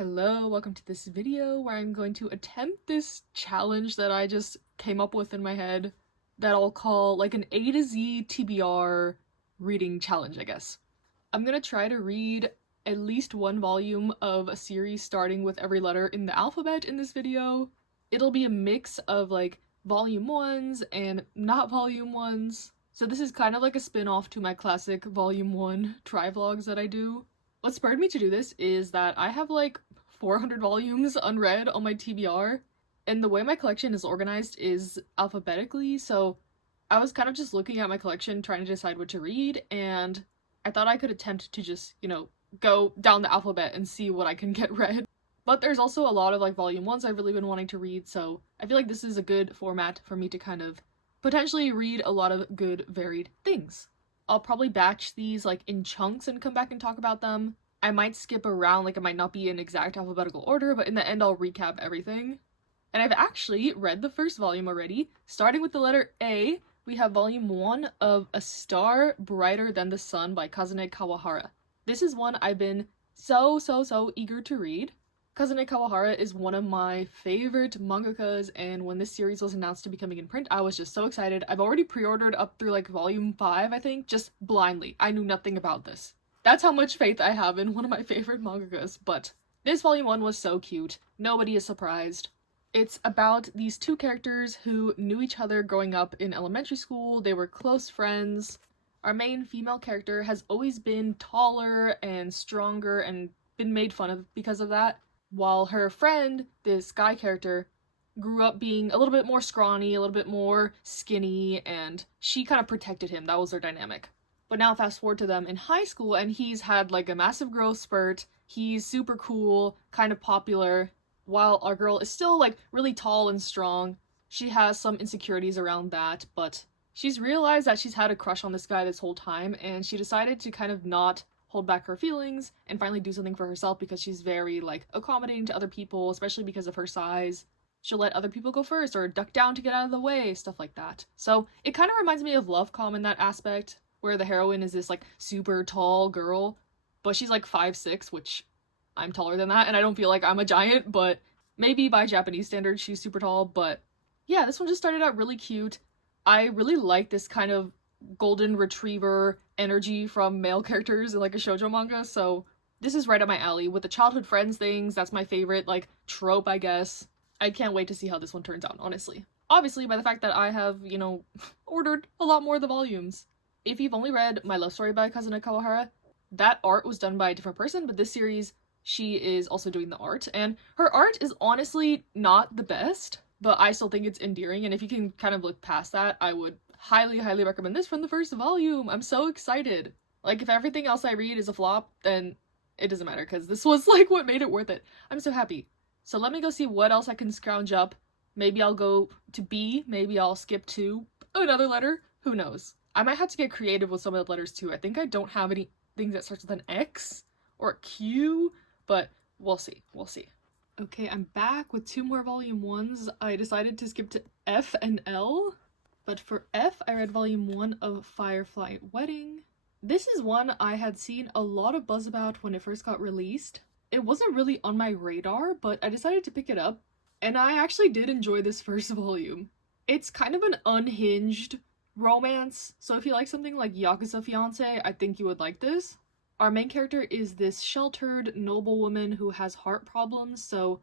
Hello, welcome to this video where I'm going to attempt this challenge that I just came up with in my head that I'll call like an A to Z TBR reading challenge, I guess. I'm gonna try to read at least one volume of a series starting with every letter in the alphabet in this video. It'll be a mix of like volume 1s and not volume 1s. So this is kind of like a spin-off to my classic volume 1 try vlogs that I do. What spurred me to do this is that I have like 400 volumes unread on my TBR, and the way my collection is organized is alphabetically, so I was kind of just looking at my collection trying to decide what to read, and I thought I could attempt to just, go down the alphabet and see what I can get read. But there's also a lot of like volume 1s I've really been wanting to read, so I feel like this is a good format for me to kind of potentially read a lot of good varied things. I'll probably batch these like in chunks and come back and talk about them. I might skip around, like it might not be in exact alphabetical order, but in the end I'll recap everything. And I've actually read the first volume already. Starting with the letter A, we have volume 1 of A Star Brighter Than the Sun by Kazune Kawahara. This is one I've been so eager to read. Kazune Kawahara is one of my favorite mangakas, and when this series was announced to be coming in print, I was just so excited. I've already pre-ordered up through like volume 5, I think, just blindly. I knew nothing about this. That's how much faith I have in one of my favorite mangakas, but this volume 1 was so cute. Nobody is surprised. It's about these two characters who knew each other growing up in elementary school. They were close friends. Our main female character has always been taller and stronger and been made fun of because of that, while her friend, this guy character, grew up being a little bit more scrawny, a little bit more skinny, and she kind of protected him. That was their dynamic. But now fast forward to them in high school, and he's had like a massive growth spurt. He's super cool, kind of popular, while our girl is still like really tall and strong. She has some insecurities around that, but she's realized that she's had a crush on this guy this whole time, and she decided to kind of not hold back her feelings and finally do something for herself because she's very like accommodating to other people, especially because of her size. She'll let other people go first or duck down to get out of the way, stuff like that. So it kind of reminds me of Love Com in that aspect, where the heroine is this like super tall girl, but she's like 5'6", which I'm taller than that, and I don't feel like I'm a giant, but maybe by Japanese standards she's super tall. But yeah, this one just started out really cute. I really like this kind of golden retriever energy from male characters in like a shoujo manga, so this is right up my alley. With the childhood friends things, that's my favorite like trope, I guess. I can't wait to see how this one turns out, honestly. Obviously, by the fact that I have, ordered a lot more of the volumes. If you've only read My Love Story by Kazune Kawahara, that art was done by a different person, but this series, she is also doing the art, and her art is honestly not the best, but I still think it's endearing, and if you can kind of look past that, I would highly recommend this from the first volume. I'm so excited. Like, if everything else I read is a flop, then it doesn't matter, because this was like what made it worth it. I'm so happy. So let me go see what else I can scrounge up. Maybe I'll go to B, maybe I'll skip to another letter, who knows. I might have to get creative with some of the letters too. I think I don't have anything that starts with an X or a Q, but we'll see. Okay, I'm back with 2 more volume 1s. I decided to skip to F and L. But for F, I read volume 1 of Firefly Wedding. This is one I had seen a lot of buzz about when it first got released. It wasn't really on my radar, but I decided to pick it up, and I actually did enjoy this first volume. It's kind of an unhinged romance, so if you like something like Yakuza Fiancé, I think you would like this. Our main character is this sheltered noblewoman who has heart problems, so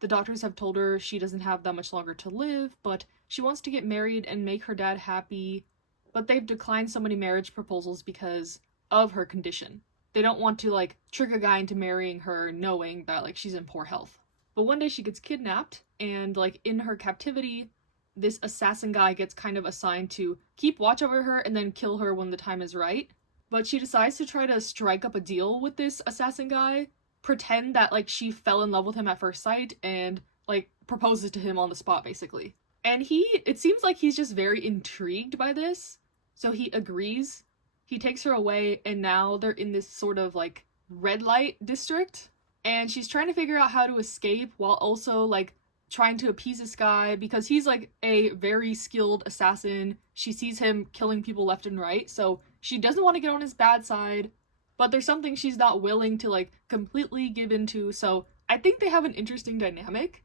the doctors have told her she doesn't have that much longer to live, but she wants to get married and make her dad happy, but they've declined so many marriage proposals because of her condition. They don't want to, like, trick a guy into marrying her knowing that, like, she's in poor health. But one day she gets kidnapped, and, like, in her captivity, this assassin guy gets kind of assigned to keep watch over her and then kill her when the time is right. But she decides to try to strike up a deal with this assassin guy, pretend that, like, she fell in love with him at first sight, and, like, proposes to him on the spot, basically. And it seems like he's just very intrigued by this, so he agrees. He takes her away, and now they're in this sort of, like, red light district, and she's trying to figure out how to escape while also, like, trying to appease this guy because he's, like, a very skilled assassin. She sees him killing people left and right, so she doesn't want to get on his bad side, but there's something she's not willing to, like, completely give into, so I think they have an interesting dynamic.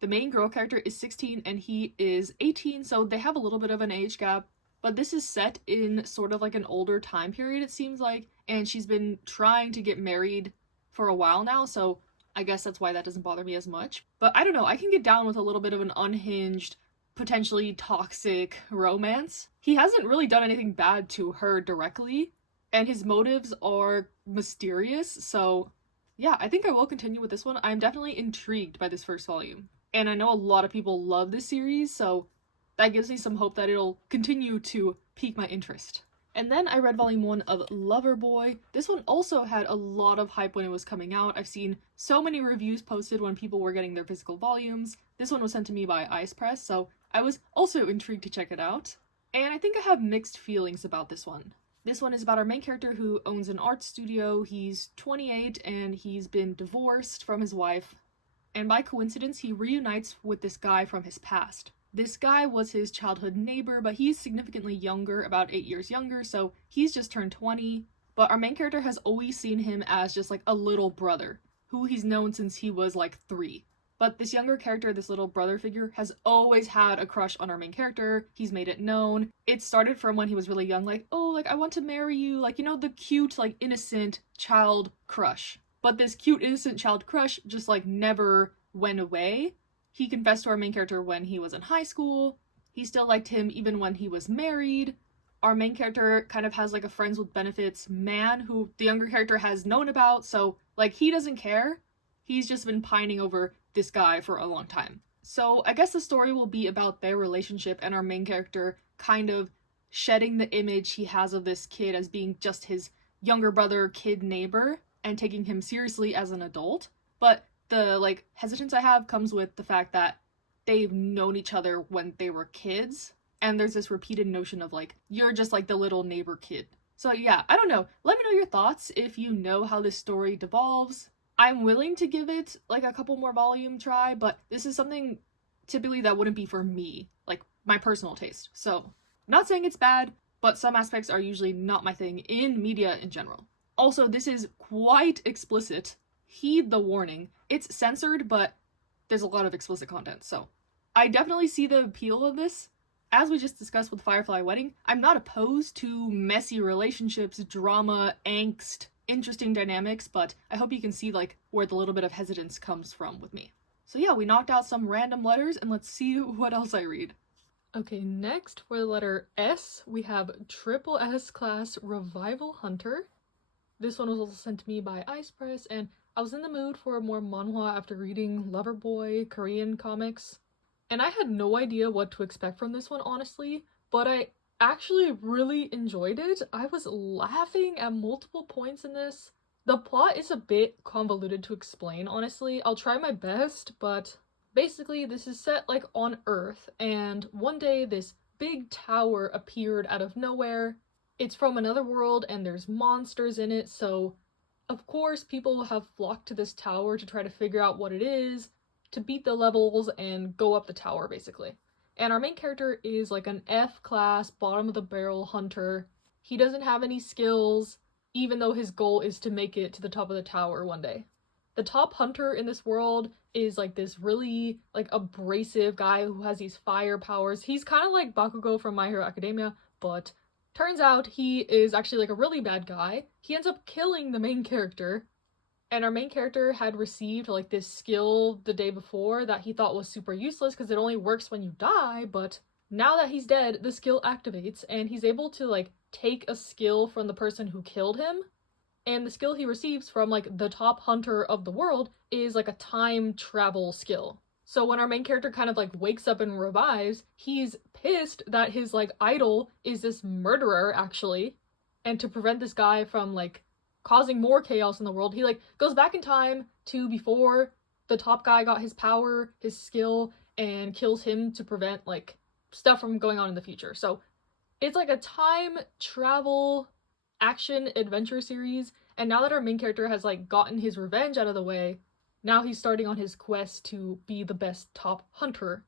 The main girl character is 16 and he is 18, so they have a little bit of an age gap, but this is set in sort of like an older time period, it seems like, and she's been trying to get married for a while now, so I guess that's why that doesn't bother me as much. But I don't know, I can get down with a little bit of an unhinged, potentially toxic romance. He hasn't really done anything bad to her directly, and his motives are mysterious, so yeah, I think I will continue with this one. I'm definitely intrigued by this first volume. And I know a lot of people love this series, so that gives me some hope that it'll continue to pique my interest. And then I read volume 1 of Loverboy. This one also had a lot of hype when it was coming out. I've seen so many reviews posted when people were getting their physical volumes. This one was sent to me by Ice Press, so I was also intrigued to check it out. And I think I have mixed feelings about this one. This one is about our main character who owns an art studio. He's 28 and he's been divorced from his wife. And by coincidence, he reunites with this guy from his past. This guy was his childhood neighbor, but he's significantly younger, about 8 years younger, so he's just turned 20. But our main character has always seen him as just like a little brother, who he's known since he was like 3. But this younger character, this little brother figure, has always had a crush on our main character. He's made it known. It started from when he was really young, like, oh, like, I want to marry you. Like, you know, the cute, like, innocent child crush. But this cute, innocent child crush just, like, never went away. He confessed to our main character when he was in high school. He still liked him even when he was married. Our main character kind of has, like, a friends with benefits man who the younger character has known about. So, like, he doesn't care. He's just been pining over this guy for a long time. So I guess the story will be about their relationship and our main character kind of shedding the image he has of this kid as being just his younger brother kid neighbor and taking him seriously as an adult. But the like hesitance I have comes with the fact that they've known each other when they were kids, and there's this repeated notion of like, you're just like the little neighbor kid. So yeah, I don't know. Let me know your thoughts if you know how this story devolves. I'm willing to give it like a couple more volume try, but this is something typically that wouldn't be for me, like my personal taste. So, not saying it's bad, but some aspects are usually not my thing in media in general. Also, this is quite explicit. Heed the warning. It's censored, but there's a lot of explicit content, so I definitely see the appeal of this. As we just discussed with Firefly Wedding, I'm not opposed to messy relationships, drama, angst, interesting dynamics, but I hope you can see like where the little bit of hesitance comes from with me. So yeah, we knocked out some random letters and let's see what else I read. Okay, next for the letter S, we have Triple S Class Revival Hunter. This one was also sent to me by Ice Press, and I was in the mood for a more manhwa after reading Loverboy Korean comics. And I had no idea what to expect from this one, honestly, but I actually really enjoyed it. I was laughing at multiple points in this. The plot is a bit convoluted to explain, honestly. I'll try my best, but basically this is set like on Earth, and one day this big tower appeared out of nowhere. It's from another world and there's monsters in it, so of course people have flocked to this tower to try to figure out what it is, to beat the levels and go up the tower basically. And our main character is like an F-class, bottom-of-the-barrel hunter. He doesn't have any skills, even though his goal is to make it to the top of the tower one day. The top hunter in this world is like this really like abrasive guy who has these fire powers. He's kind of like Bakugo from My Hero Academia, but turns out he is actually like a really bad guy. He ends up killing the main character. And our main character had received like this skill the day before that he thought was super useless because it only works when you die, but now that he's dead, the skill activates and he's able to like take a skill from the person who killed him. And the skill he receives from like the top hunter of the world is like a time travel skill. So when our main character kind of like wakes up and revives, he's pissed that his like idol is this murderer actually. And to prevent this guy from like causing more chaos in the world, he like goes back in time to before the top guy got his power, his skill, and kills him to prevent like stuff from going on in the future. So it's like a time travel action adventure series, and now that our main character has like gotten his revenge out of the way, now he's starting on his quest to be the best top hunter.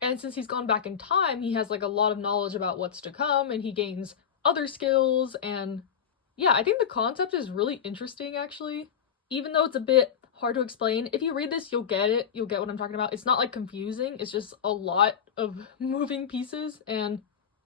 And since he's gone back in time, he has like a lot of knowledge about what's to come, and he gains other skills. And yeah, I think the concept is really interesting actually, even though it's a bit hard to explain. If you read this, you'll get it. You'll get what I'm talking about. It's not like confusing. It's just a lot of moving pieces, and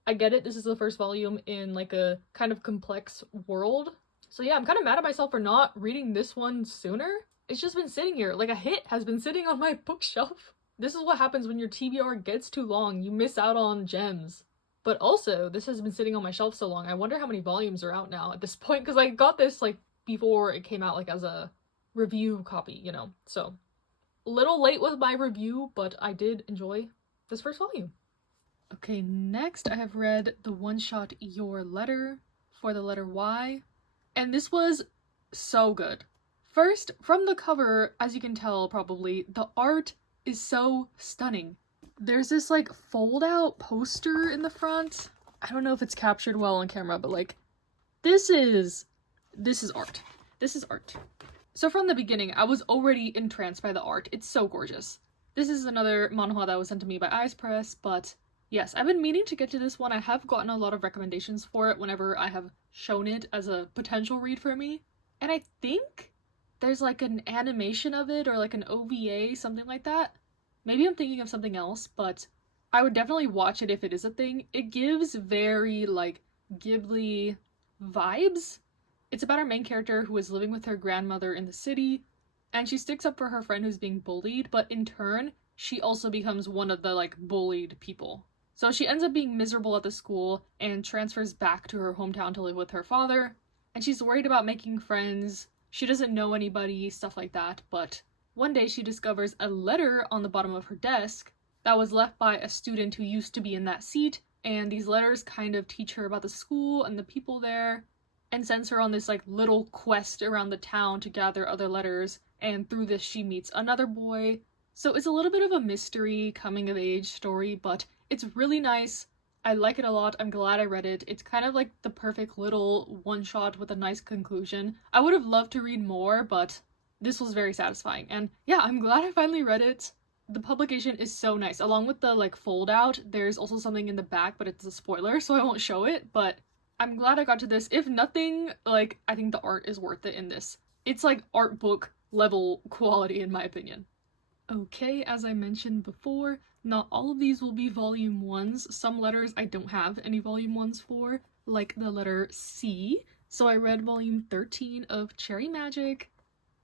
I get it. This is the first volume in like a kind of complex world. So yeah, I'm kind of mad at myself for not reading this one sooner. It's just been sitting here. Like a hit has been sitting on my bookshelf. This is what happens when your TBR gets too long. You miss out on gems. But also, this has been sitting on my shelf so long. I wonder how many volumes are out now at this point, because I got this like before it came out, like as a review copy, you know. So a little late with my review, but I did enjoy this first volume. Okay, next I have read the one-shot Your Letter for the letter Y, and this was so good. First, from the cover, as you can tell probably, the art is so stunning. There's this like fold-out poster in the front. I don't know if it's captured well on camera, but like this is art. This is art. So from the beginning, I was already entranced by the art. It's so gorgeous. This is another manhwa that was sent to me by Eyes Press, but yes, I've been meaning to get to this one. I have gotten a lot of recommendations for it whenever I have shown it as a potential read for me. And I think there's like an animation of it or like an OVA, something like that. Maybe I'm thinking of something else, but I would definitely watch it if it is a thing. It gives very like Ghibli vibes. It's about our main character who is living with her grandmother in the city, and she sticks up for her friend who's being bullied, but in turn, she also becomes one of the like bullied people. So she ends up being miserable at the school and transfers back to her hometown to live with her father, and she's worried about making friends. She doesn't know anybody, stuff like that, but one day she discovers a letter on the bottom of her desk that was left by a student who used to be in that seat, and these letters kind of teach her about the school and the people there, and sends her on this like little quest around the town to gather other letters, and through this she meets another boy. So it's a little bit of a mystery coming of age story, but it's really nice. I like it a lot. I'm glad I read it. It's kind of like the perfect little one-shot with a nice conclusion. I would have loved to read more, but this was very satisfying, and yeah, I'm glad I finally read it. The publication is so nice. Along with the like fold out, there's also something in the back, but it's a spoiler, so I won't show it, but I'm glad I got to this. If nothing, like, I think the art is worth it in this. It's like art book level quality in my opinion. Okay, as I mentioned before, not all of these will be volume 1s. Some letters I don't have any volume 1s for, like the letter C. So I read volume 13 of Cherry Magic.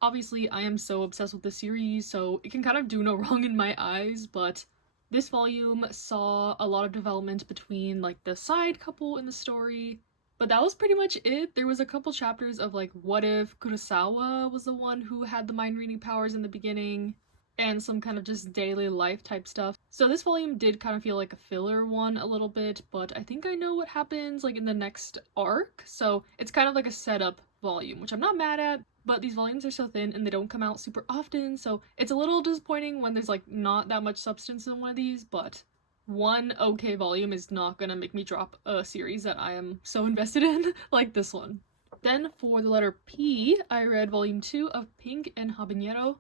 Obviously, I am so obsessed with the series, so it can kind of do no wrong in my eyes, but this volume saw a lot of development between, like, the side couple in the story, but that was pretty much it. There was a couple chapters of, like, what if Kurosawa was the one who had the mind-reading powers in the beginning, and some kind of just daily life type stuff. So this volume did kind of feel like a filler one a little bit, but I think I know what happens, like, in the next arc, so it's kind of like a setup volume, which I'm not mad at, but these volumes are so thin and they don't come out super often, so it's a little disappointing when there's like not that much substance in one of these, but one okay volume is not gonna make me drop a series that I am so invested in like this one. Then for the letter P, I read volume 2 of Pink and Habanero,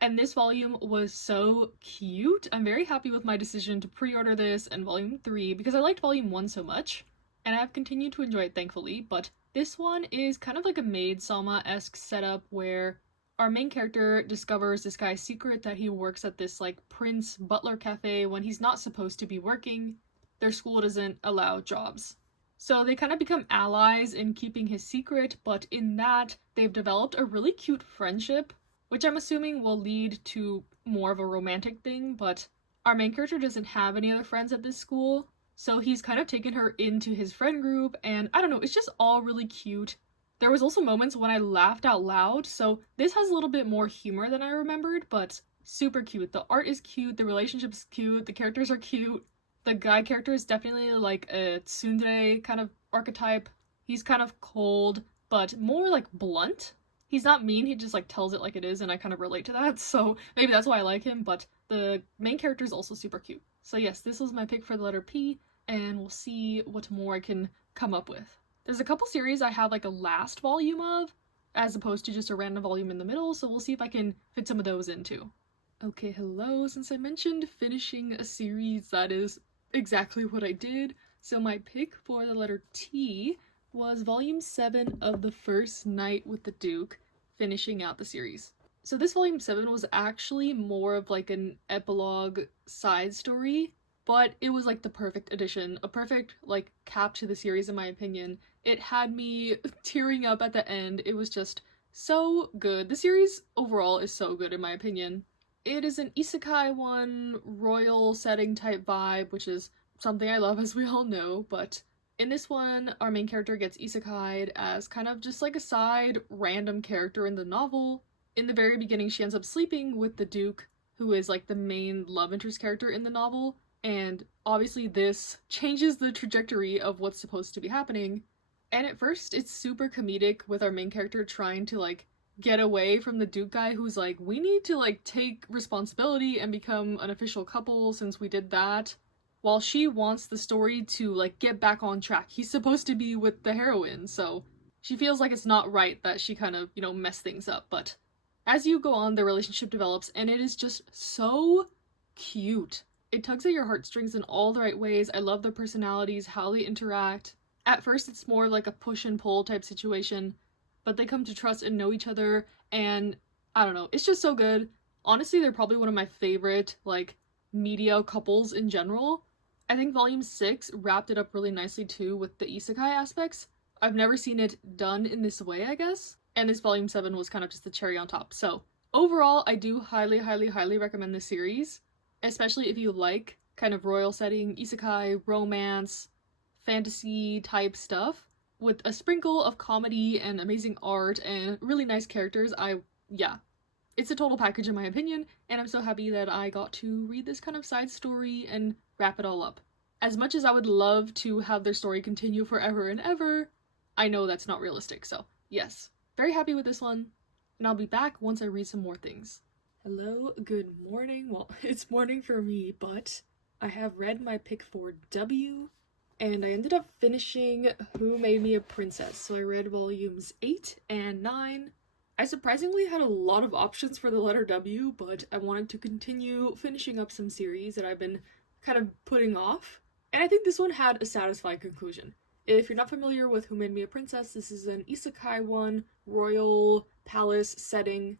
and this volume was so cute. I'm very happy with my decision to pre-order this and volume 3 because I liked volume 1 so much, and I have continued to enjoy it thankfully, but this one is kind of like a Maid-sama-esque setup where our main character discovers this guy's secret that he works at this like Prince Butler cafe when he's not supposed to be working. Their school doesn't allow jobs. So they kind of become allies in keeping his secret, but in that they've developed a really cute friendship, which I'm assuming will lead to more of a romantic thing, but our main character doesn't have any other friends at this school. So he's kind of taken her into his friend group, and I don't know, it's just all really cute. There was also moments when I laughed out loud, so this has a little bit more humor than I remembered, but super cute. The art is cute, the relationship's cute, the characters are cute. The guy character is definitely like a tsundere kind of archetype. He's kind of cold, but more like blunt. He's not mean, he just like tells it like it is, and I kind of relate to that, so maybe that's why I like him, but the main character is also super cute. So yes, this was my pick for the letter P, and we'll see what more I can come up with. There's a couple series I have like a last volume of, as opposed to just a random volume in the middle, so we'll see if I can fit some of those in too. Okay, hello, since I mentioned finishing a series, that is exactly what I did. So my pick for the letter T was volume 7 of The First Night with the Duke, finishing out the series. So this volume 7 was actually more of like an epilogue side story, but it was like the perfect addition, a perfect like cap to the series in my opinion. It had me tearing up at the end. It was just so good. The series overall is so good in my opinion. It is an isekai one, royal setting type vibe, which is something I love as we all know, but in this one, our main character gets isekai'd as kind of just like a side random character in the novel. In the very beginning, she ends up sleeping with the Duke, who is like the main love interest character in the novel, and obviously this changes the trajectory of what's supposed to be happening. And at first, it's super comedic with our main character trying to like get away from the Duke guy who's like, we need to like take responsibility and become an official couple since we did that. While she wants the story to like get back on track. He's supposed to be with the heroine, so she feels like it's not right that she kind of, mess things up. But as you go on, the relationship develops and it is just so cute. It tugs at your heartstrings in all the right ways. I love their personalities, how they interact. At first, it's more like a push and pull type situation, but they come to trust and know each other, and I don't know, it's just so good. Honestly, they're probably one of my favorite, like, media couples in general. I think volume 6 wrapped it up really nicely too with the isekai aspects. I've never seen it done in this way, I guess, and this volume 7 was kind of just the cherry on top. So, overall, I do highly, highly, highly recommend this series, especially if you like kind of royal setting, isekai, romance, fantasy type stuff with a sprinkle of comedy and amazing art and really nice characters. Yeah, it's a total package in my opinion, and I'm so happy that I got to read this kind of side story and wrap it all up. As much as I would love to have their story continue forever and ever, I know that's not realistic, so yes, very happy with this one, and I'll be back once I read some more things. Hello, good morning. Well, it's morning for me, but I have read my pick for W, and I ended up finishing Who Made Me a Princess. So I read volumes 8 and 9. I surprisingly had a lot of options for the letter W, but I wanted to continue finishing up some series that I've been kind of putting off. And I think this one had a satisfying conclusion. If you're not familiar with Who Made Me a Princess, this is an isekai one, royal palace setting,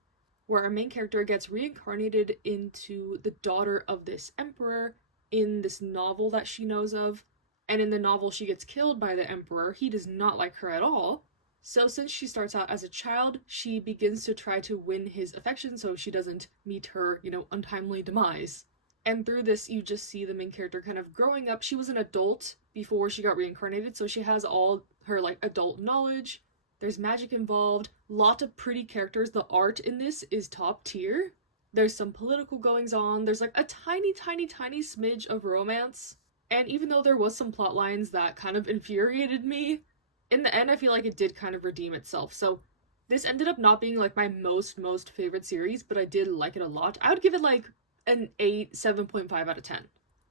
where our main character gets reincarnated into the daughter of this emperor in this novel that she knows of. And in the novel, she gets killed by the emperor. He does not like her at all. So since she starts out as a child, she begins to try to win his affection so she doesn't meet her, untimely demise. And through this, you just see the main character kind of growing up. She was an adult before she got reincarnated, so she has all her, adult knowledge. There's magic involved, lot of pretty characters. The art in this is top tier. There's some political goings on. There's, a tiny, tiny, tiny smidge of romance. And even though there was some plot lines that kind of infuriated me, in the end, I feel like it did kind of redeem itself. So this ended up not being, my most favorite series, but I did like it a lot. I would give it, an 8, 7.5 out of 10.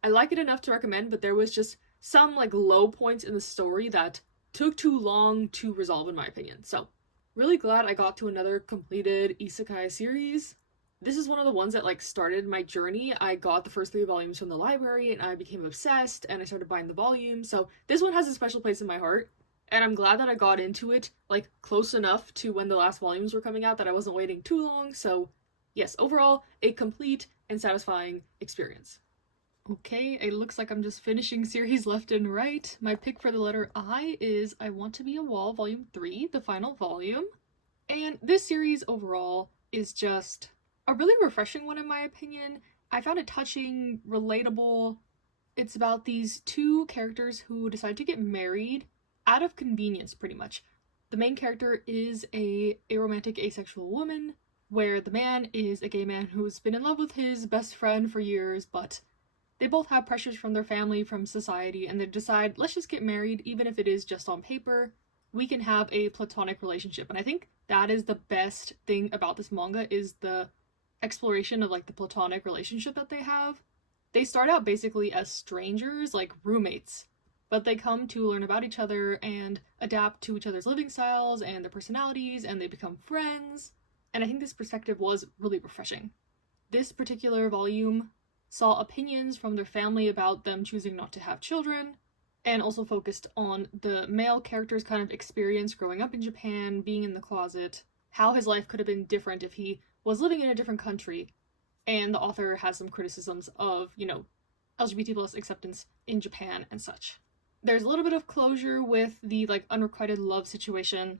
I like it enough to recommend, but there was just some, low points in the story that took too long to resolve, in my opinion. So, really glad I got to another completed isekai series. This is one of the ones that, started my journey. I got the first 3 volumes from the library, and I became obsessed, and I started buying the volumes. So, this one has a special place in my heart. And I'm glad that I got into it, close enough to when the last volumes were coming out that I wasn't waiting too long, so yes, overall, a complete and satisfying experience. Okay, it looks like I'm just finishing series left and right. My pick for the letter I is I Want to Be a Wall, Volume 3, the final volume. And this series overall is just a really refreshing one in my opinion. I found it touching, relatable. It's about these 2 characters who decide to get married out of convenience, pretty much. The main character is a aromantic asexual woman, where the man is a gay man who's been in love with his best friend for years, but they both have pressures from their family, from society, and they decide, let's just get married, even if it is just on paper. We can have a platonic relationship. And I think that is the best thing about this manga, is the exploration of, the platonic relationship that they have. They start out basically as strangers, roommates, but they come to learn about each other and adapt to each other's living styles and their personalities, and they become friends. And I think this perspective was really refreshing. This particular volume saw opinions from their family about them choosing not to have children, and also focused on the male character's kind of experience growing up in Japan, being in the closet, how his life could have been different if he was living in a different country, and the author has some criticisms of, LGBT plus acceptance in Japan and such. There's a little bit of closure with the unrequited love situation,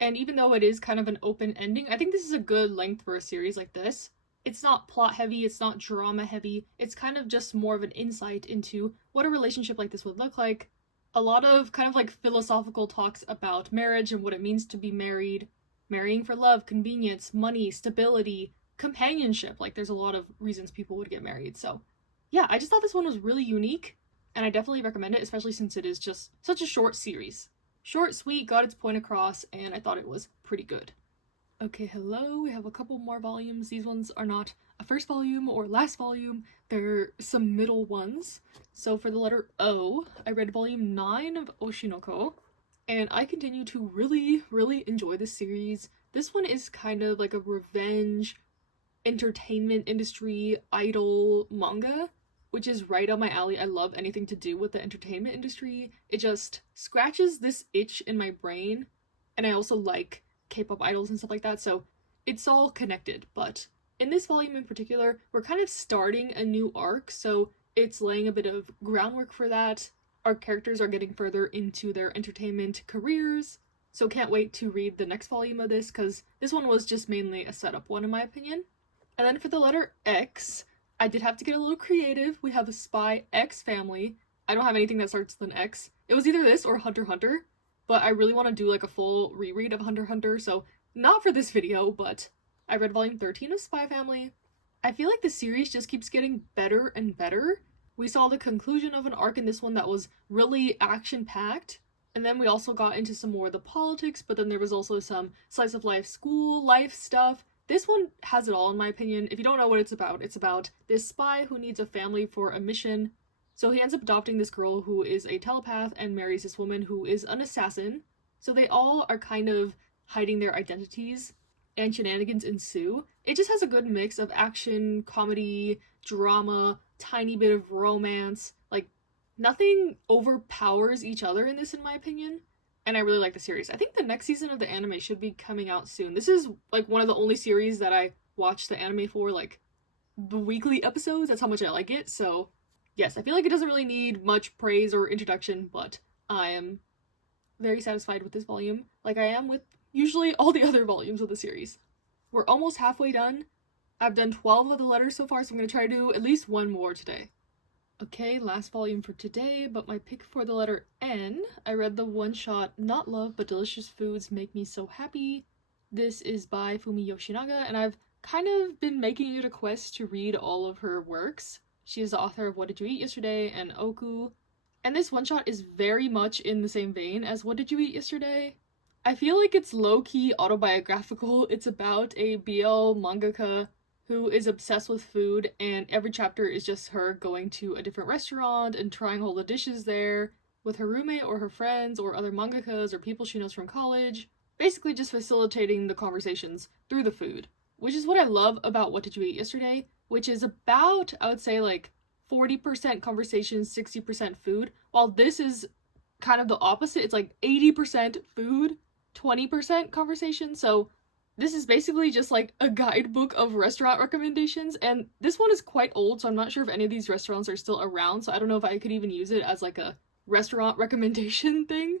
and even though it is kind of an open ending, I think this is a good length for a series like this. It's not plot heavy, it's not drama heavy, it's kind of just more of an insight into what a relationship like this would look like. A lot of kind of philosophical talks about marriage and what it means to be married, marrying for love, convenience, money, stability, companionship. There's a lot of reasons people would get married. So yeah, I just thought this one was really unique, and I definitely recommend it, especially since it is just such a short series. Short, sweet, got its point across, and I thought it was pretty good. Okay, hello, we have a couple more volumes. These ones are not a first volume or last volume, they're some middle ones. So for the letter O, I read volume 9 of Oshinoko, and I continue to really, really enjoy this series. This one is kind of like a revenge, entertainment industry, idol manga, which is right up my alley. I love anything to do with the entertainment industry. It just scratches this itch in my brain, and I also like K-pop idols and stuff like that, so it's all connected. But in this volume in particular, we're kind of starting a new arc, so it's laying a bit of groundwork for that. Our characters are getting further into their entertainment careers, so can't wait to read the next volume of this, because this one was just mainly a setup one in my opinion. And then for the letter X, I did have to get a little creative. We have a Spy X family. I don't have anything that starts with an X. It was either this or Hunter x Hunter, but I really want to do a full reread of Hunter x Hunter, so not for this video, but I read volume 13 of Spy Family. I feel like the series just keeps getting better and better. We saw the conclusion of an arc in this one that was really action-packed, and then we also got into some more of the politics, but then there was also some slice of life school life stuff. This one has it all in my opinion. If you don't know what it's about this spy who needs a family for a mission. So he ends up adopting this girl who is a telepath and marries this woman who is an assassin. So they all are kind of hiding their identities, and shenanigans ensue. It just has a good mix of action, comedy, drama, tiny bit of romance. Nothing overpowers each other in this in my opinion. And I really like the series. I think the next season of the anime should be coming out soon. This is one of the only series that I watch the anime for, the weekly episodes. That's how much I like it. So yes, I feel like it doesn't really need much praise or introduction, but I am very satisfied with this volume, like I am with usually all the other volumes of the series. We're almost halfway done. I've done 12 of the letters so far, so I'm going to try to do at least one more today. Okay, last volume for today, but my pick for the letter N, I read the one-shot Not Love But Delicious Foods Make Me So Happy. This is by Fumi Yoshinaga, and I've kind of been making it a quest to read all of her works. She is the author of What Did You Eat Yesterday and Oku, and this one-shot is very much in the same vein as What Did You Eat Yesterday? I feel like it's low-key autobiographical. It's about a BL mangaka who is obsessed with food, and every chapter is just her going to a different restaurant and trying all the dishes there with her roommate or her friends or other mangakas or people she knows from college, basically just facilitating the conversations through the food, which is what I love about What Did You Eat Yesterday, which is about, I would say, 40% conversation, 60% food, while this is kind of the opposite. It's 80% food, 20% conversation, so this is basically just a guidebook of restaurant recommendations, and this one is quite old, so I'm not sure if any of these restaurants are still around, so I don't know if I could even use it as a restaurant recommendation thing.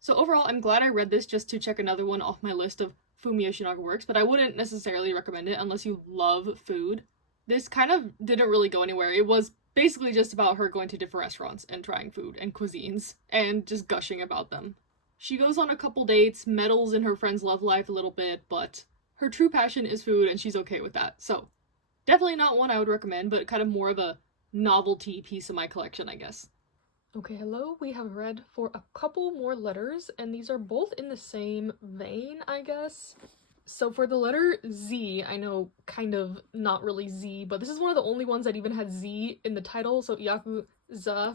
So overall, I'm glad I read this just to check another one off my list of Fumi Yoshinaga works, but I wouldn't necessarily recommend it unless you love food. This kind of didn't really go anywhere. It was basically just about her going to different restaurants and trying food and cuisines, and just gushing about them. She goes on a couple dates, meddles in her friend's love life a little bit, but her true passion is food and she's okay with that. So definitely not one I would recommend, but kind of more of a novelty piece of my collection, I guess. Okay, hello, we have read for a couple more letters, and these are both in the same vein, I guess. So for the letter Z, I know kind of not really Z, but this is one of the only ones that even had Z in the title, so Yakuza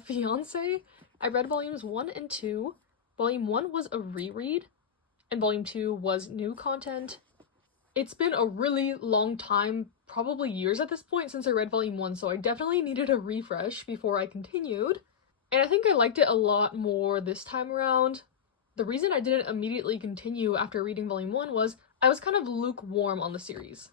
Fiancé. I read volumes 1 and 2. Volume 1 was a reread, and Volume 2 was new content. It's been a really long time, probably years at this point, since I read Volume 1, so I definitely needed a refresh before I continued. And I think I liked it a lot more this time around. The reason I didn't immediately continue after reading Volume 1 was I was kind of lukewarm on the series.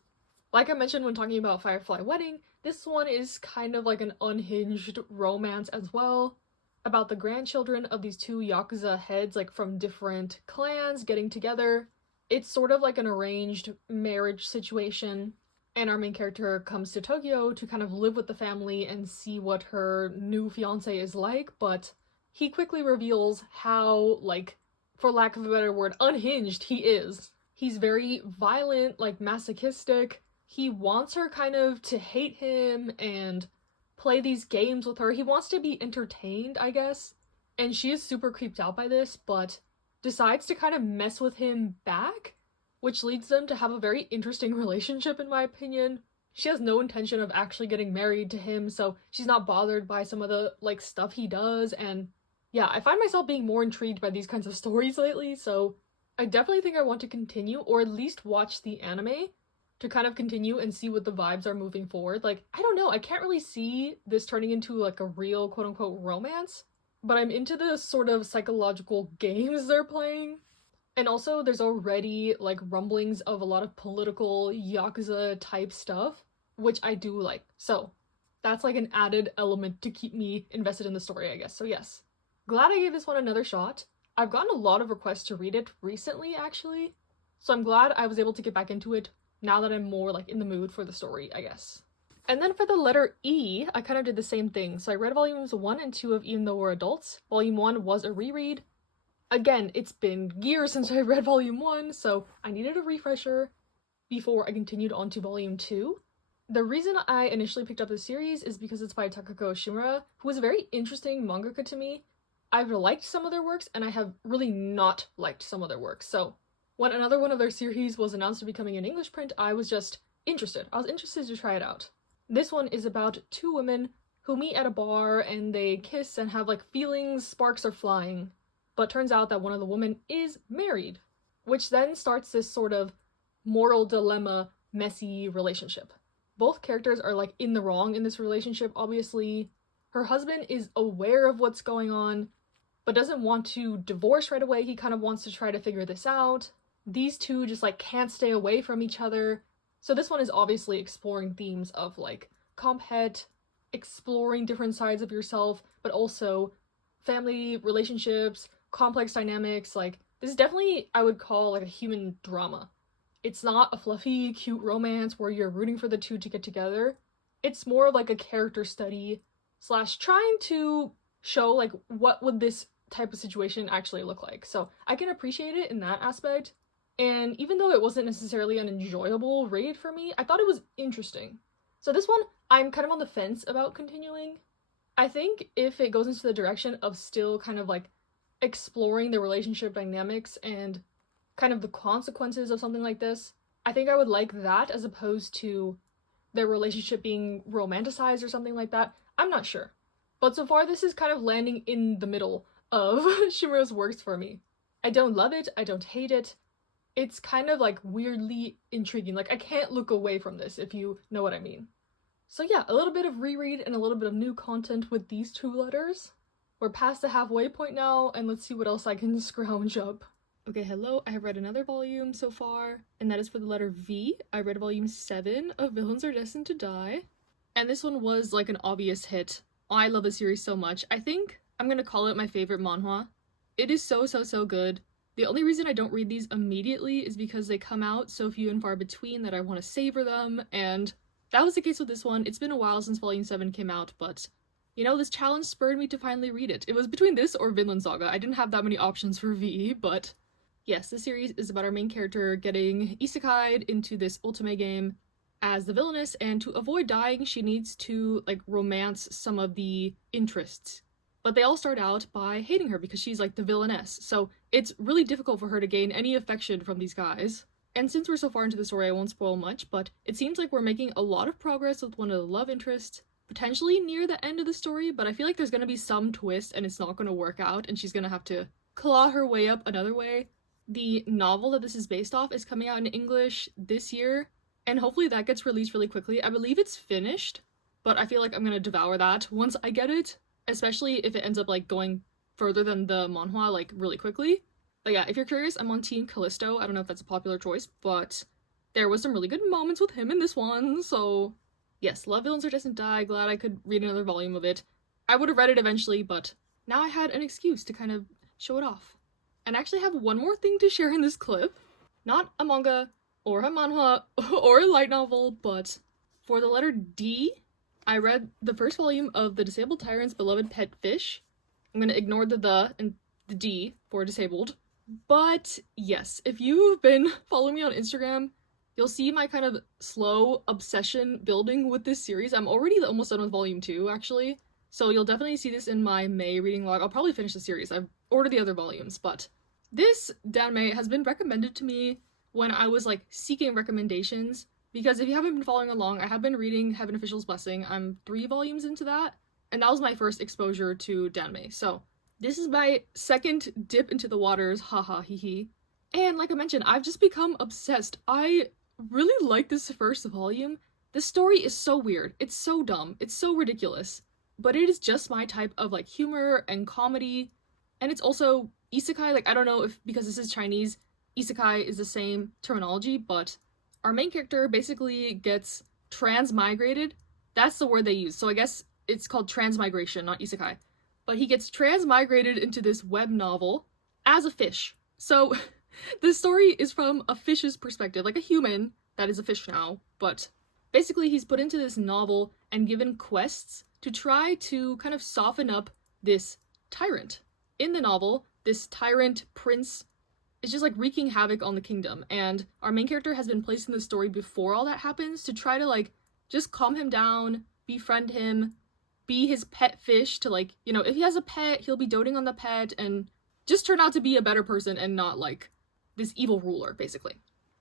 Like I mentioned when talking about Firefly Wedding, this one is kind of like an unhinged romance as well, about the grandchildren of these two Yakuza heads, like from different clans, getting together. It's sort of like an arranged marriage situation, and our main character comes to Tokyo to kind of live with the family and see what her new fiance is like, but he quickly reveals how, like, for lack of a better word, unhinged he is. He's very violent, like masochistic. He wants her kind of to hate him and play these games with her. He wants to be entertained, I guess. And she is super creeped out by this, but decides to kind of mess with him back, which leads them to have a very interesting relationship, in my opinion. She has no intention of actually getting married to him, so she's not bothered by some of the, like, stuff he does, and yeah, I find myself being more intrigued by these kinds of stories lately, so I definitely think I want to continue, or at least watch the anime to kind of continue and see what the vibes are moving forward. Like, I don't know, I can't really see this turning into like a real quote-unquote romance, but I'm into the sort of psychological games they're playing. And also there's already like rumblings of a lot of political Yakuza type stuff, which I do like. So that's like an added element to keep me invested in the story, I guess. So yes, glad I gave this one another shot. I've gotten a lot of requests to read it recently, actually, so I'm glad I was able to get back into it now that I'm more like in the mood for the story, I guess. And then for the letter E, I kind of did the same thing. So I read volumes 1 and 2 of Even Though We're Adults. Volume 1 was a reread. Again, it's been years since I read volume 1, so I needed a refresher before I continued on to volume 2. The reason I initially picked up this series is because it's by Takako Shimura, who is a very interesting mangaka to me. I've liked some of their works, and I have really not liked some of their works, so when another one of their series was announced to be coming in English print, I was just interested. I was interested to try it out. This one is about two women who meet at a bar and they kiss and have like feelings, sparks are flying. But turns out that one of the women is married, which then starts this sort of moral dilemma, messy relationship. Both characters are like in the wrong in this relationship, obviously. Her husband is aware of what's going on, but doesn't want to divorce right away. He kind of wants to try to figure this out. These two just like can't stay away from each other. So this one is obviously exploring themes of like comp het, exploring different sides of yourself, but also family relationships, complex dynamics. Like, this is definitely, I would call, like a human drama. It's not a fluffy, cute romance where you're rooting for the two to get together. It's more like a character study / trying to show like what would this type of situation actually look like. So I can appreciate it in that aspect. And even though it wasn't necessarily an enjoyable read for me, I thought it was interesting. So this one, I'm kind of on the fence about continuing. I think if it goes into the direction of still kind of like exploring the relationship dynamics and kind of the consequences of something like this, I think I would like that as opposed to their relationship being romanticized or something like that. I'm not sure. But so far, this is kind of landing in the middle of Shimura's works for me. I don't love it, I don't hate it. It's kind of like weirdly intriguing. Like, I can't look away from this, if you know what I mean. So yeah, a little bit of reread and a little bit of new content with these two letters. We're past the halfway point now, and let's see what else I can scrounge up. Okay, hello, I have read another volume so far, and that is for the letter V. I read volume 7 of Villains Are Destined to Die, and this one was like an obvious hit. I love the series so much. I think I'm gonna call it my favorite manhwa. It is so good. The only reason I don't read these immediately is because they come out so few and far between that I want to savor them, and that was the case with this one. It's been a while since volume 7 came out, but you know, this challenge spurred me to finally read it. It was between this or Vinland Saga. I didn't have that many options for V, but yes, this series is about our main character getting isekai'd into this ultimate game as the villainess, and to avoid dying, she needs to, like, romance some of the interests. But they all start out by hating her because she's, like, the villainess, so it's really difficult for her to gain any affection from these guys. And since we're so far into the story, I won't spoil much, but it seems like we're making a lot of progress with one of the love interests, potentially near the end of the story, but I feel like there's gonna be some twist and it's not gonna work out, and she's gonna have to claw her way up another way. The novel that this is based off is coming out in English this year, and hopefully that gets released really quickly. I believe it's finished, but I feel like I'm gonna devour that once I get it, especially if it ends up, like, going further than the manhwa, like, really quickly. But yeah, if you're curious, I'm on Team Callisto. I don't know if that's a popular choice, but There was some really good moments with him in this one, so yes, love villains are destined to die. Glad I could read another volume of it. I would have read it eventually, but now I had an excuse to kind of show it off. And I actually have one more thing to share in this clip. Not a manga, or a manhwa, or a light novel, but for the letter D, I read the first volume of The Disabled Tyrant's Beloved Pet Fish. I'm gonna ignore the and the D for disabled. But yes, if you've been following me on Instagram, you'll see my kind of slow obsession building with this series. I'm already almost done with volume 2, actually. So you'll definitely see this in my May reading log. I'll probably finish the series. I've ordered the other volumes, but this danmei has been recommended to me when I was like seeking recommendations, because if you haven't been following along, I have been reading Heaven Official's Blessing. I'm 3 volumes into that, and that was my first exposure to danmei. So this is my second dip into the waters, haha hee hee. And like I mentioned, I've just become obsessed. I really like this first volume. The story is so weird. It's so dumb. It's so ridiculous. But it is just my type of like humor and comedy. And it's also isekai. Like, I don't know if because this is Chinese, isekai is the same terminology, but our main character basically gets transmigrated. That's the word they use. So I guess it's called transmigration, not isekai. But he gets transmigrated into this web novel as a fish. So the story is from a fish's perspective, like a human that is a fish now, but basically he's put into this novel and given quests to try to kind of soften up this tyrant. In the novel, this tyrant prince is just like wreaking havoc on the kingdom, and our main character has been placed in the story before all that happens to try to like just calm him down, befriend him, be his pet fish to like, you know, if he has a pet, he'll be doting on the pet and just turn out to be a better person and not like this evil ruler, basically.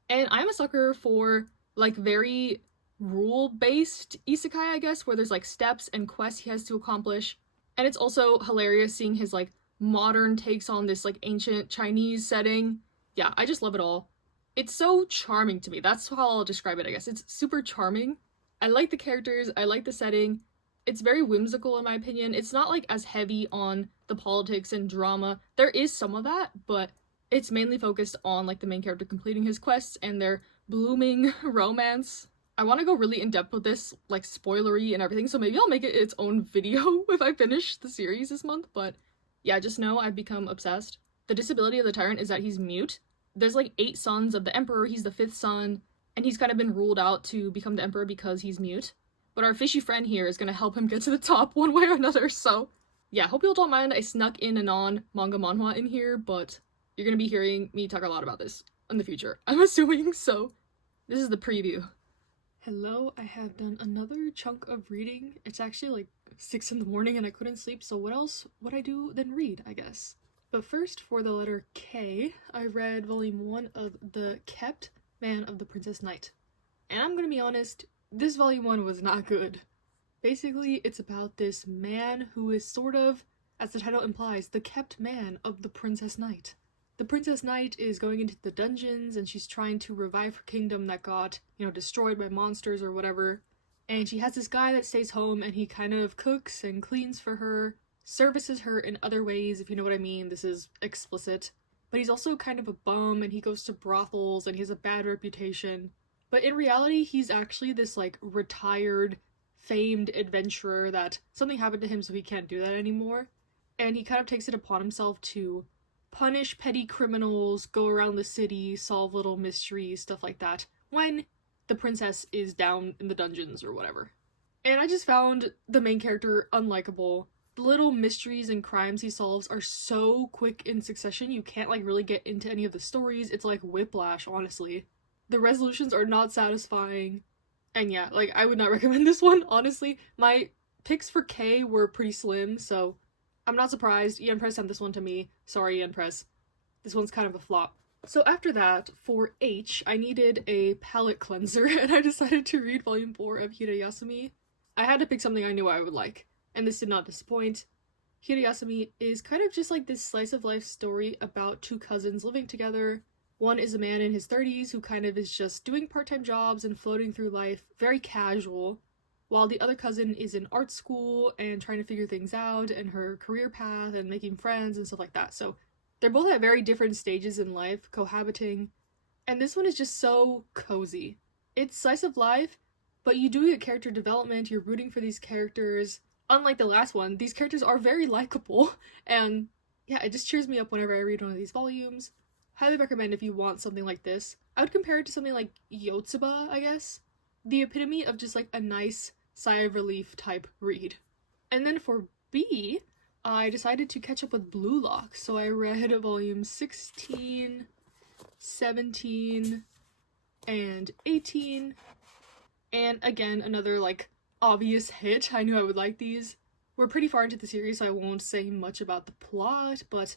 And I'm a sucker for like very rule-based isekai, I guess, where there's like steps and quests he has to accomplish. And it's also hilarious seeing his like modern takes on this like ancient Chinese setting. Yeah, I just love it all. It's so charming to me. That's how I'll describe it, I guess. It's super charming. I like the characters, I like the setting. It's very whimsical in my opinion. It's not like as heavy on the politics and drama. There is some of that, but it's mainly focused on like the main character completing his quests and their blooming romance. I want to go really in depth with this, like spoilery and everything, so maybe I'll make it its own video if I finish the series this month, but yeah, just know I've become obsessed. The disability of the tyrant is that he's mute. There's like 8 sons of the emperor, he's the 5th son, and he's kind of been ruled out to become the emperor because he's mute. But our fishy friend here is gonna help him get to the top one way or another, so yeah, hope you all don't mind I snuck in a non-manga manhwa in here, but you're gonna be hearing me talk a lot about this in the future, I'm assuming, so this is the preview. Hello, I have done another chunk of reading. It's actually like 6 in the morning and I couldn't sleep, so what else would I do than read, I guess. But first, for the letter K, I read volume 1 of The Kept Man of the Princess Knight. And I'm gonna be honest, this volume 1 was not good. Basically, it's about this man who is sort of, as the title implies, the kept man of the Princess Knight. The Princess Knight is going into the dungeons and she's trying to revive her kingdom that got, you know, destroyed by monsters or whatever. And she has this guy that stays home and he kind of cooks and cleans for her, services her in other ways, if you know what I mean. This is explicit. But he's also kind of a bum and he goes to brothels and he has a bad reputation. But in reality, he's actually this like retired, famed adventurer that something happened to him so he can't do that anymore. And he kind of takes it upon himself to punish petty criminals, go around the city, solve little mysteries, stuff like that, when the princess is down in the dungeons or whatever. And I just found the main character unlikable. The little mysteries and crimes he solves are so quick in succession, you can't like really get into any of the stories. It's like whiplash, honestly. The resolutions are not satisfying. And yeah, like I would not recommend this one, honestly. My picks for K were pretty slim, so I'm not surprised. Ian Press sent this one to me. Sorry, Ian Press. This one's kind of a flop. So after that, for H, I needed a palate cleanser, and I decided to read volume 4 of Hirayasumi. I had to pick something I knew I would like, and this did not disappoint. Hirayasumi is kind of just like this slice of life story about 2 cousins living together. One is a man in his 30s who kind of is just doing part-time jobs and floating through life, very casual, while the other cousin is in art school and trying to figure things out and her career path and making friends and stuff like that. So they're both at very different stages in life, cohabiting, And this one is just so cozy. It's slice of life, but you do get character development, you're rooting for these characters. Unlike the last one, these characters are very likable, and yeah, it just cheers me up whenever I read one of these volumes. Highly recommend if you want something like this. I would compare it to something like Yotsuba, I guess. The epitome of just like a nice sigh of relief type read. And then for B, I decided to catch up with Blue Lock, so I read volume 16, 17, and 18. And again, another like obvious hit. I knew I would like these. We're pretty far into the series, so I won't say much about the plot, but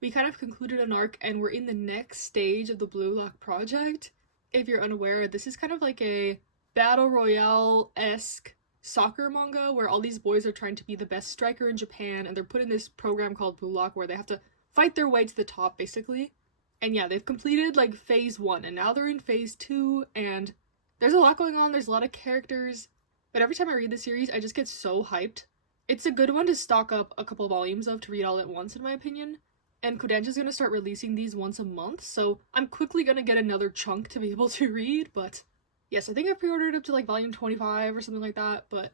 we kind of concluded an arc and we're in the next stage of the Blue Lock project. If you're unaware, this is kind of like a battle royale-esque soccer manga where all these boys are trying to be the best striker in Japan, and they're put in this program called Blue Lock where they have to fight their way to the top, basically. And yeah, they've completed like phase 1 and now they're in phase 2, and there's a lot going on, there's a lot of characters, but every time I read the series I just get so hyped. It's a good one to stock up a couple volumes of to read all at once, in my opinion. And Kodansha's gonna start releasing these once a month, so I'm quickly gonna get another chunk to be able to read, but yes, I think I pre-ordered up to like volume 25 or something like that, but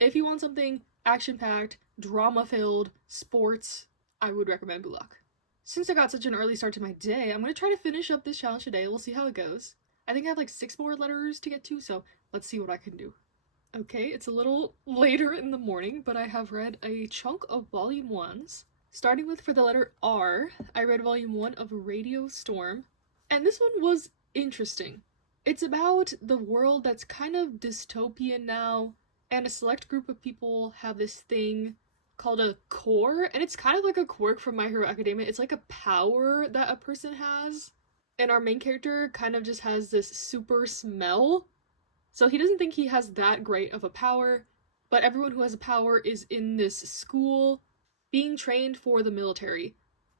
if you want something action-packed, drama-filled, sports, I would recommend Blue Lock. Since I got such an early start to my day, I'm gonna try to finish up this challenge today. We'll see how it goes. I think I have like 6 more letters to get to, so let's see what I can do. Okay, it's a little later in the morning, but I have read a chunk of volume 1s. Starting with, for the letter R, I read volume 1 of Radio Storm, and this one was interesting. It's about the world that's kind of dystopian now, and a select group of people have this thing called a core, and it's kind of like a quirk from My Hero Academia. It's like a power that a person has, and our main character kind of just has this super smell. So he doesn't think he has that great of a power, but everyone who has a power is in this school being trained for the military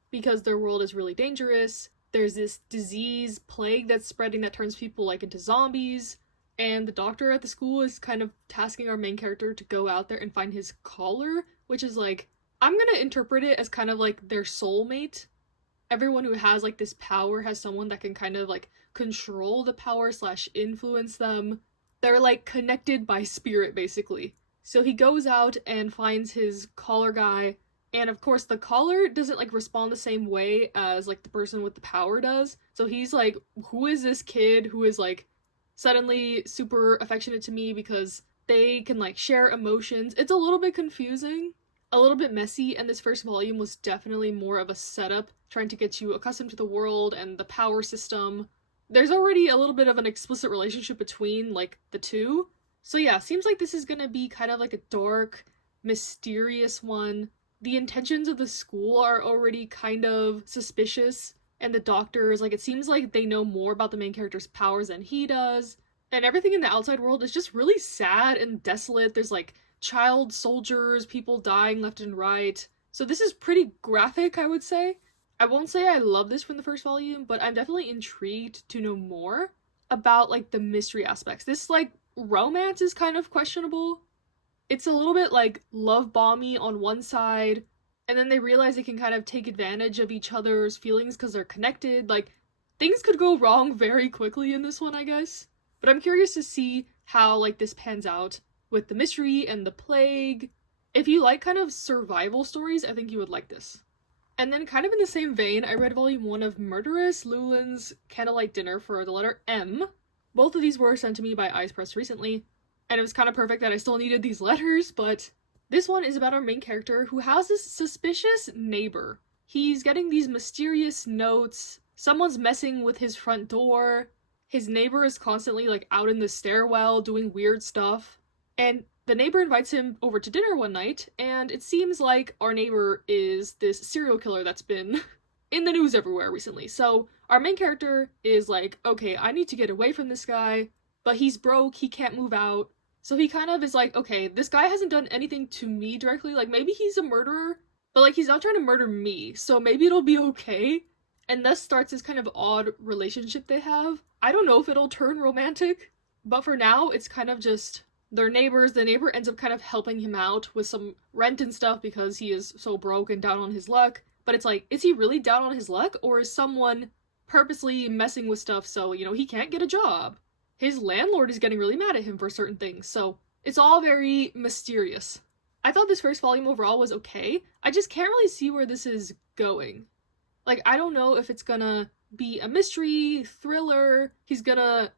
because their world is really dangerous. There's this disease, plague that's spreading that turns people like into zombies, and the doctor at the school is kind of tasking our main character to go out there and find his collar, which is like, I'm gonna interpret it as kind of like their soulmate. Everyone who has like this power has someone that can kind of like control the power / influence them. They're like connected by spirit, basically. So he goes out and finds his collar guy, and of course the collar doesn't like respond the same way as like the person with the power does. So he's like, who is this kid who is like suddenly super affectionate to me because they can like share emotions? It's a little bit confusing, a little bit messy, and this first volume was definitely more of a setup, trying to get you accustomed to the world and the power system. There's already a little bit of an explicit relationship between like the two. So yeah, seems like this is gonna be kind of like a dark, mysterious one. The intentions of the school are already kind of suspicious, and the doctors, like, it seems like they know more about the main character's powers than he does, and everything in the outside world is just really sad and desolate. There's like child soldiers, people dying left and right. So this is pretty graphic, I would say. I won't say I love this from the first volume, but I'm definitely intrigued to know more about like the mystery aspects. This like romance is kind of questionable. It's a little bit like love bomby on one side, and then they realize they can kind of take advantage of each other's feelings because they're connected. Like, things could go wrong very quickly in this one, I guess. But I'm curious to see how like this pans out with the mystery and the plague. If you like kind of survival stories, I think you would like this. And then kind of in the same vein, I read volume 1 of Murderous Llewellyn's Candlelight Dinner for the letter M. Both of these were sent to me by Eyes Press recently, and it was kind of perfect that I still needed these letters, but this one is about our main character who has this suspicious neighbor. He's getting these mysterious notes, someone's messing with his front door, his neighbor is constantly like out in the stairwell doing weird stuff, and the neighbor invites him over to dinner one night, and it seems like our neighbor is this serial killer that's been in the news everywhere recently. So our main character is like, okay, I need to get away from this guy, but he's broke, he can't move out. So he kind of is like, okay, this guy hasn't done anything to me directly, like maybe he's a murderer, but like he's not trying to murder me, so maybe it'll be okay. And thus starts this kind of odd relationship they have. I don't know if it'll turn romantic, but for now it's kind of just they're neighbors. The neighbor ends up kind of helping him out with some rent and stuff because he is so broke and down on his luck. But it's like, is he really down on his luck, or is someone purposely messing with stuff so, he can't get a job. His landlord is getting really mad at him for certain things, so it's all very mysterious. I thought this first volume overall was okay. I just can't really see where this is going. Like, I don't know if it's gonna be a mystery, thriller, he's gonna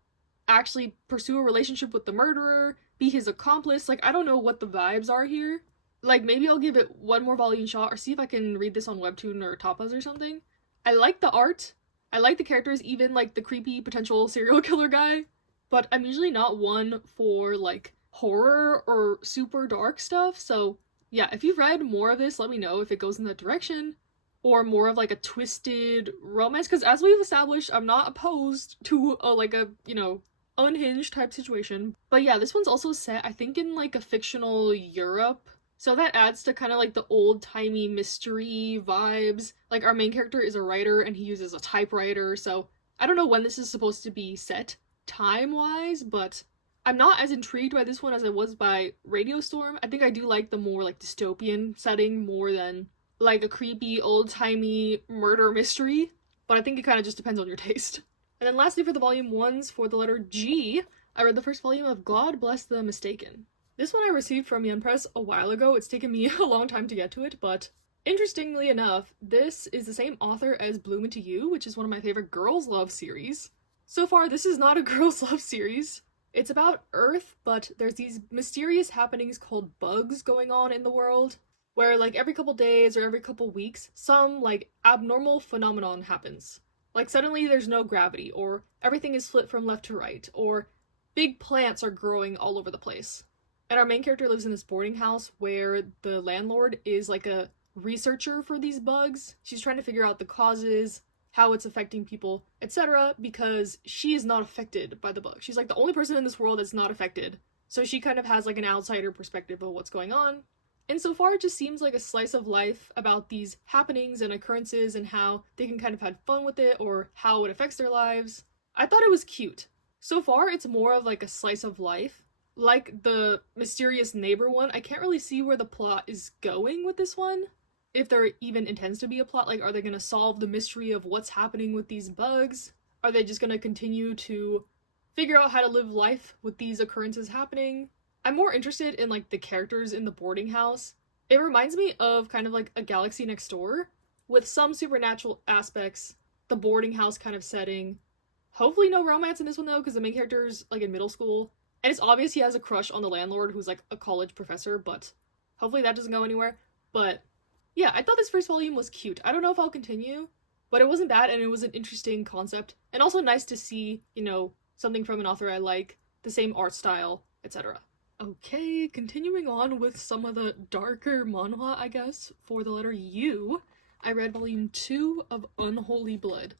actually pursue a relationship with the murderer, be his accomplice. Like, I don't know what the vibes are here. Like, maybe I'll give it one more volume shot or see if I can read this on Webtoon or Tapas or something. I like the art. I like the characters, even like the creepy potential serial killer guy. But I'm usually not one for like horror or super dark stuff. So yeah, if you've read more of this, let me know if it goes in that direction. Or more of like a twisted romance. Because as we've established, I'm not opposed to a unhinged type situation. But yeah, this one's also set, I think, in like a fictional Europe. So that adds to kind of like the old-timey mystery vibes. Like, our main character is a writer and he uses a typewriter, so I don't know when this is supposed to be set time-wise, but I'm not as intrigued by this one as I was by Radio Storm. I think I do like the more like dystopian setting more than like a creepy old-timey murder mystery, but I think it kind of just depends on your taste. And then lastly, for the volume ones, for the letter G, I read the first volume of God Bless the Mistaken. This one I received from Yen Press a while ago. It's taken me a long time to get to it, but interestingly enough, this is the same author as Bloom Into You, which is one of my favorite girls' love series. So far, this is not a girls' love series. It's about Earth, but there's these mysterious happenings called bugs going on in the world, where like every couple days or every couple weeks, some like abnormal phenomenon happens. Like suddenly there's no gravity, or everything is flipped from left to right, or big plants are growing all over the place. And our main character lives in this boarding house where the landlord is like a researcher for these bugs. She's trying to figure out the causes, how it's affecting people, etc. because she is not affected by the bug. She's like the only person in this world that's not affected. So she kind of has like an outsider perspective of what's going on. And so far it just seems like a slice of life about these happenings and occurrences and how they can kind of have fun with it or how it affects their lives. I thought it was cute. So far it's more of like a slice of life. Like the mysterious neighbor one, I can't really see where the plot is going with this one. If there even intends to be a plot, like are they going to solve the mystery of what's happening with these bugs? Are they just going to continue to figure out how to live life with these occurrences happening? I'm more interested in like the characters in the boarding house. It reminds me of kind of like a Galaxy Next Door with some supernatural aspects, the boarding house kind of setting. Hopefully no romance in this one though, because the main character's like in middle school. And it's obvious he has a crush on the landlord who's like a college professor, but hopefully that doesn't go anywhere. But yeah, I thought this first volume was cute. I don't know if I'll continue, but it wasn't bad and it was an interesting concept. And also nice to see, something from an author I like, the same art style, etc. Okay, continuing on with some of the darker manhwa, I guess, for the letter U, I read volume 2 of Unholy Blood.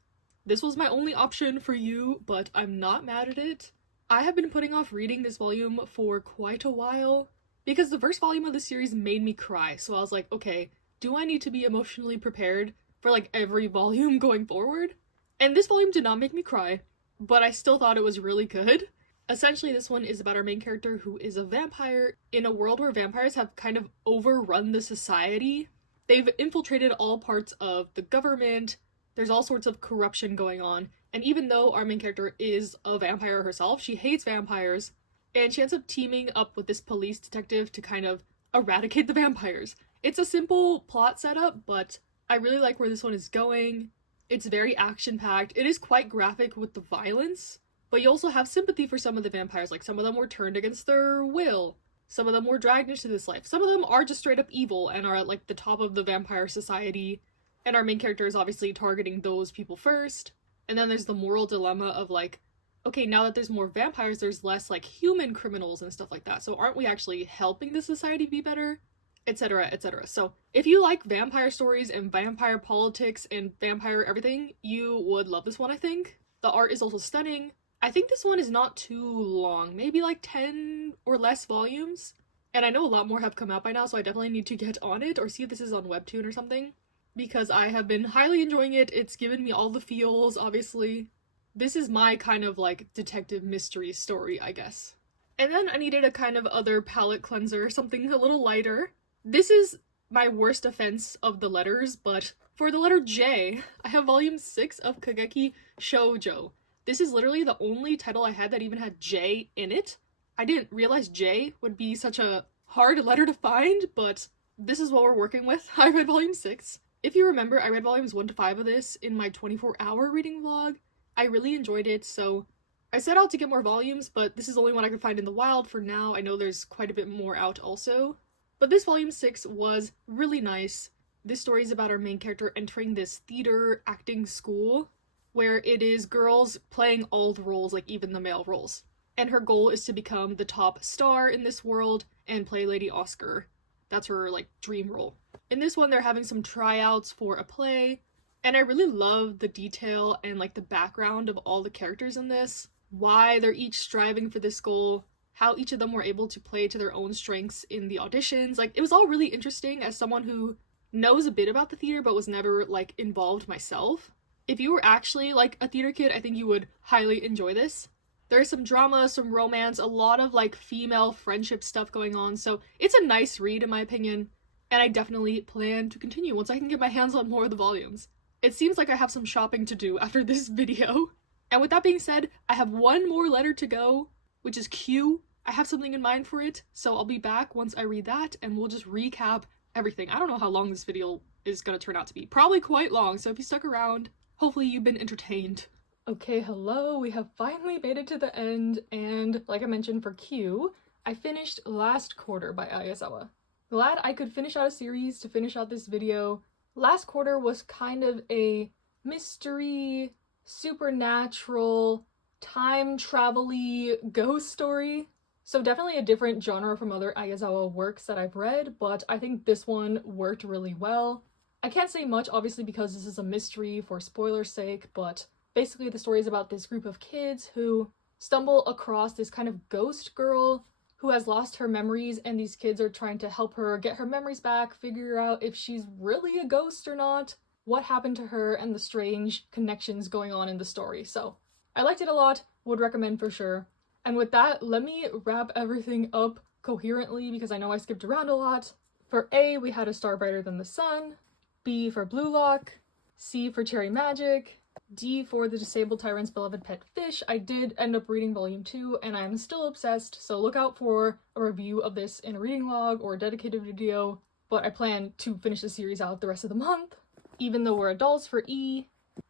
This was my only option for you, but I'm not mad at it. I have been putting off reading this volume for quite a while because the first volume of the series made me cry, so I was like, okay, do I need to be emotionally prepared for like every volume going forward? And this volume did not make me cry, but I still thought it was really good. Essentially, this one is about our main character who is a vampire in a world where vampires have kind of overrun the society. They've infiltrated all parts of the government, there's all sorts of corruption going on, and even though our main character is a vampire herself, she hates vampires, and she ends up teaming up with this police detective to kind of eradicate the vampires. It's a simple plot setup, but I really like where this one is going. It's very action-packed. It is quite graphic with the violence, but you also have sympathy for some of the vampires. Like, some of them were turned against their will. Some of them were dragged into this life. Some of them are just straight up evil and are at like the top of the vampire society, and our main character is obviously targeting those people first. And then there's the moral dilemma of like, okay, now that there's more vampires, there's less like human criminals and stuff like that. So aren't we actually helping the society be better? Etc, etc. So if you like vampire stories and vampire politics and vampire everything, you would love this one, I think. The art is also stunning. I think this one is not too long, maybe like 10 or less volumes. And I know a lot more have come out by now, so I definitely need to get on it or see if this is on Webtoon or something, because I have been highly enjoying it. It's given me all the feels, obviously. This is my kind of like detective mystery story, I guess. And then I needed a kind of other palette cleanser, something a little lighter. This is my worst offense of the letters, but for the letter J, I have volume 6 of Kageki Shoujo. This is literally the only title I had that even had J in it. I didn't realize J would be such a hard letter to find, but this is what we're working with. I read volume 6. If you remember, I read volumes 1 to 5 of this in my 24-hour reading vlog. I really enjoyed it, so I set out to get more volumes, but this is the only one I could find in the wild for now. I know there's quite a bit more out also. But this volume 6 was really nice. This story is about our main character entering this theater acting school where it is girls playing all the roles, like even the male roles. And her goal is to become the top star in this world and play Lady Oscar. That's her, like, dream role. In this one, they're having some tryouts for a play, and I really love the detail and, like, the background of all the characters in this. Why they're each striving for this goal, how each of them were able to play to their own strengths in the auditions. Like, it was all really interesting as someone who knows a bit about the theater but was never, like, involved myself. If you were actually, like, a theater kid, I think you would highly enjoy this. There's some drama, some romance, a lot of, like, female friendship stuff going on, so it's a nice read in my opinion, and I definitely plan to continue once I can get my hands on more of the volumes. It seems like I have some shopping to do after this video. And with that being said, I have one more letter to go, which is Q. I have something in mind for it, so I'll be back once I read that, and we'll just recap everything. I don't know how long this video is gonna turn out to be. Probably quite long, so if you stuck around, hopefully you've been entertained. Okay, hello, we have finally made it to the end, and like I mentioned for Q, I finished Last Quarter by Ayazawa. Glad I could finish out a series to finish out this video. Last Quarter was kind of a mystery, supernatural, time travel-y ghost story. So definitely a different genre from other Ayazawa works that I've read, but I think this one worked really well. I can't say much, obviously, because this is a mystery for spoiler's sake, but basically the story is about this group of kids who stumble across this kind of ghost girl who has lost her memories, and these kids are trying to help her get her memories back, figure out if she's really a ghost or not, what happened to her, and the strange connections going on in the story. So I liked it a lot, would recommend for sure. And with that, let me wrap everything up coherently because I know I skipped around a lot. For A, we had A Star Brighter Than the Sun. B for Blue Lock. C for Cherry Magic. D for The Disabled Tyrant's Beloved Pet Fish. I did end up reading volume 2 and I'm still obsessed, so look out for a review of this in a reading log or a dedicated video, but I plan to finish the series out the rest of the month. Even Though We're Adults for E.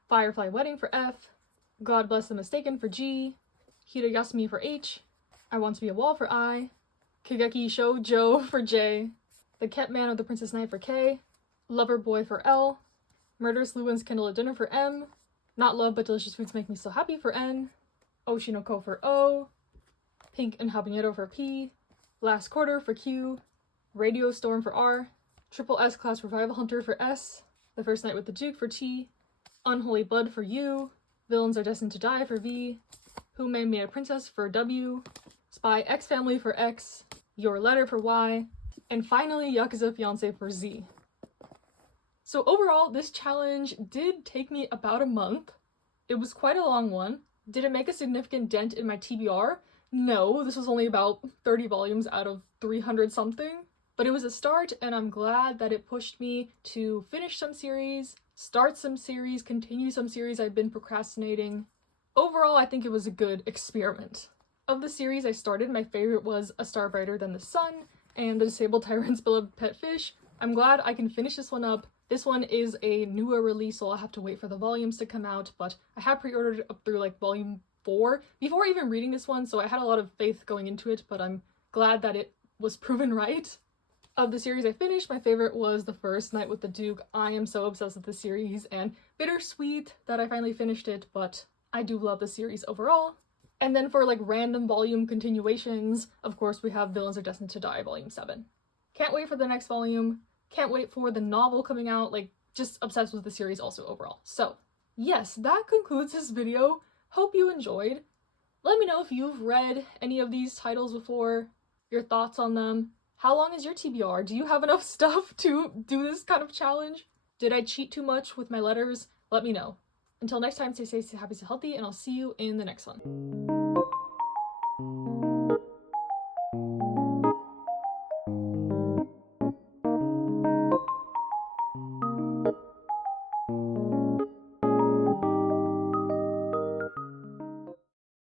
Firefly Wedding for F. God Bless the Mistaken for G. Hiroyasumi for H. I Want to Be a Wall for I. Kageki Shoujo for J. The Kept Man of the Princess Knight for K. Lover Boy for L. Murderous Llewellyn's Kindle at Dinner for M. Not Love But Delicious Foods Make Me So Happy for N. Oshinoko for O. Pink and Habanero for P. Last Quarter for Q. Radio Storm for R. Triple S Class Revival Hunter for S. The First Night with the Duke for T. Unholy Blood for U. Villains Are Destined to Die for V. Who Made Me a Princess for W. Spy X Family for X. Your Letter for Y. And finally, Yakuza Fiance for Z. So overall, this challenge did take me about a month. It was quite a long one. Did it make a significant dent in my TBR? No, this was only about 30 volumes out of 300 something. But it was a start, and I'm glad that it pushed me to finish some series, start some series, continue some series I've been procrastinating. Overall, I think it was a good experiment. Of the series I started, my favorite was A Star Brighter Than the Sun and The Disabled Tyrant's Beloved Pet Fish. I'm glad I can finish this one up. This one is a newer release, so I'll have to wait for the volumes to come out, but I have pre-ordered it up through like volume 4 before even reading this one, so I had a lot of faith going into it, but I'm glad that it was proven right. Of the series I finished, my favorite was The First Night with the Duke. I am so obsessed with the series, and bittersweet that I finally finished it, but I do love the series overall. And then for like random volume continuations, of course we have Villains Are Destined to Die volume 7. Can't wait for the next volume. Can't wait for the novel coming out, like, just obsessed with the series also overall. So, yes, that concludes this video. Hope you enjoyed. Let me know if you've read any of these titles before, your thoughts on them. How long is your TBR? Do you have enough stuff to do this kind of challenge? Did I cheat too much with my letters? Let me know. Until next time, stay safe, stay happy, stay healthy, and I'll see you in the next one.